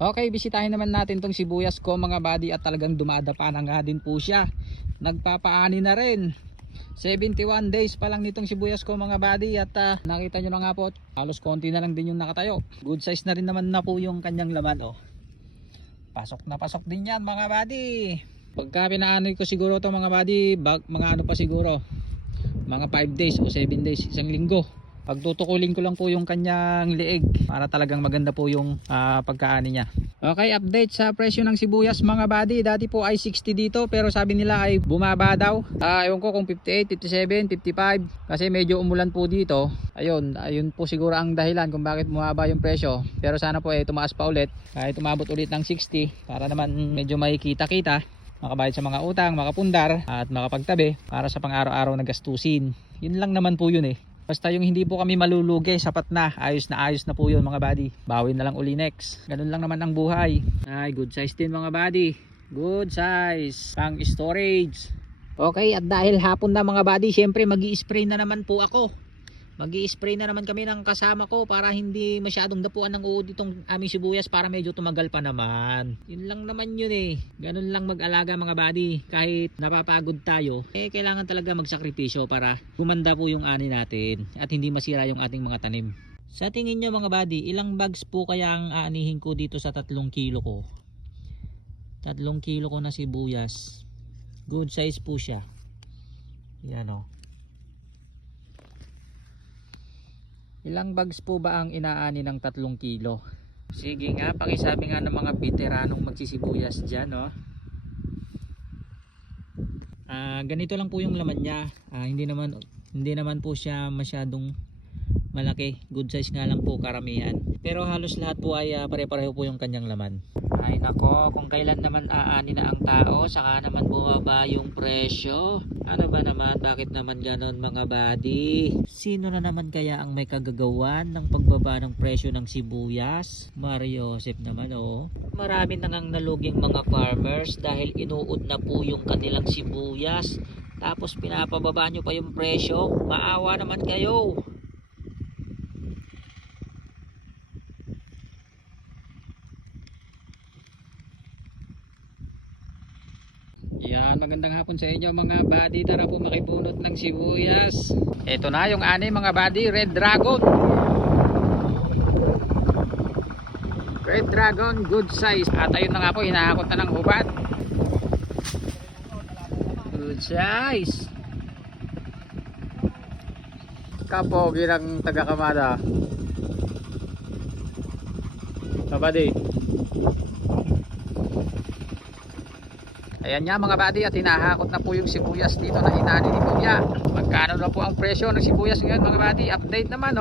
Okay, bisitahin naman natin tong sibuyas ko mga buddy at talagang dumadapa na nga din po siya. Nagpapaani na rin. 71 days pa lang nitong sibuyas ko mga buddy at nakita nyo na nga po, halos konti na lang din yung nakatayo. Good size na rin naman na po yung kanyang laman oh. Pasok na pasok din yan mga buddy. Pagka pinaanoy ko siguro to mga buddy, mga ano pa siguro, mga 5 days o 7 days, isang linggo. Pagtutukulin ko lang po yung kanyang liig para talagang maganda po yung pagkaani niya. Okay, update sa presyo ng sibuyas mga buddy. Dati po ay 60 dito pero sabi nila ay bumaba daw. Ewan ko kung 58, 57, 55 kasi medyo umulan po dito. Ayun po siguro ang dahilan kung bakit bumaba yung presyo. Pero sana po tumaas pa ulit. Kahit umabot ulit ng 60 para naman medyo makikita-kita, makabayad sa mga utang, makapundar at makapagtabi para sa pang-araw-araw na gastusin. Yun lang naman po yun Basta yung hindi po kami malulugi, sapat na. Ayos na po yun mga buddy. Bawin na lang uli next. Ganun lang naman ang buhay. Ay, good size din mga buddy. Good size. Pang storage. Okay, at dahil hapon na mga buddy, syempre magi-spray na naman po ako. Magi-spray na naman kami ng kasama ko para hindi masyadong dapuan ng uod itong aming sibuyas para medyo tumagal pa naman. Yun lang naman yun Ganun lang mag-alaga mga buddy. Kahit napapagod tayo, kailangan talaga magsakripisyo para gumanda po yung ani natin at hindi masira yung ating mga tanim. Sa tingin nyo mga buddy, ilang bags po kaya ang aanihin ko dito sa 3 kilo ko? 3 kilo ko na sibuyas. Good size po siya. Yan Ilang bags po ba ang inaani ng 3 kilo? Sige nga, pakisabi nga ng mga veteranong magsisibuyas dyan ganito lang po yung laman niya. Hindi naman po siya masyadong malaki. Good size nga lang po karamihan. Pero halos lahat po ay pare-pareho po yung kanyang laman. Ay nako, kung kailan naman aani na ang tao, saka naman bumaba yung presyo. Ano ba naman, bakit naman ganon mga buddy? Sino na naman kaya ang may kagagawan ng pagbaba ng presyo ng sibuyas? Mario Joseph naman Marami na ngang naluging mga farmers dahil inuod na po yung kanilang sibuyas. Tapos pinapababa nyo pa yung presyo. Maawa naman kayo. Yan, magandang hapon sa inyo mga buddy. Tara po makibunot ng sibuyas. Ito na yung ani mga buddy, Red Dragon. Red Dragon, good size. At ayun na nga po, hinahakot na ng hubad. Good size. Kapogi ng taga-Kamada. Buddy. Ayan nga mga buddy, at hinahakot na po yung sibuyas dito na inaani ni Kuya. Magkano na po ang presyo ng sibuyas ngayon mga buddy? Update naman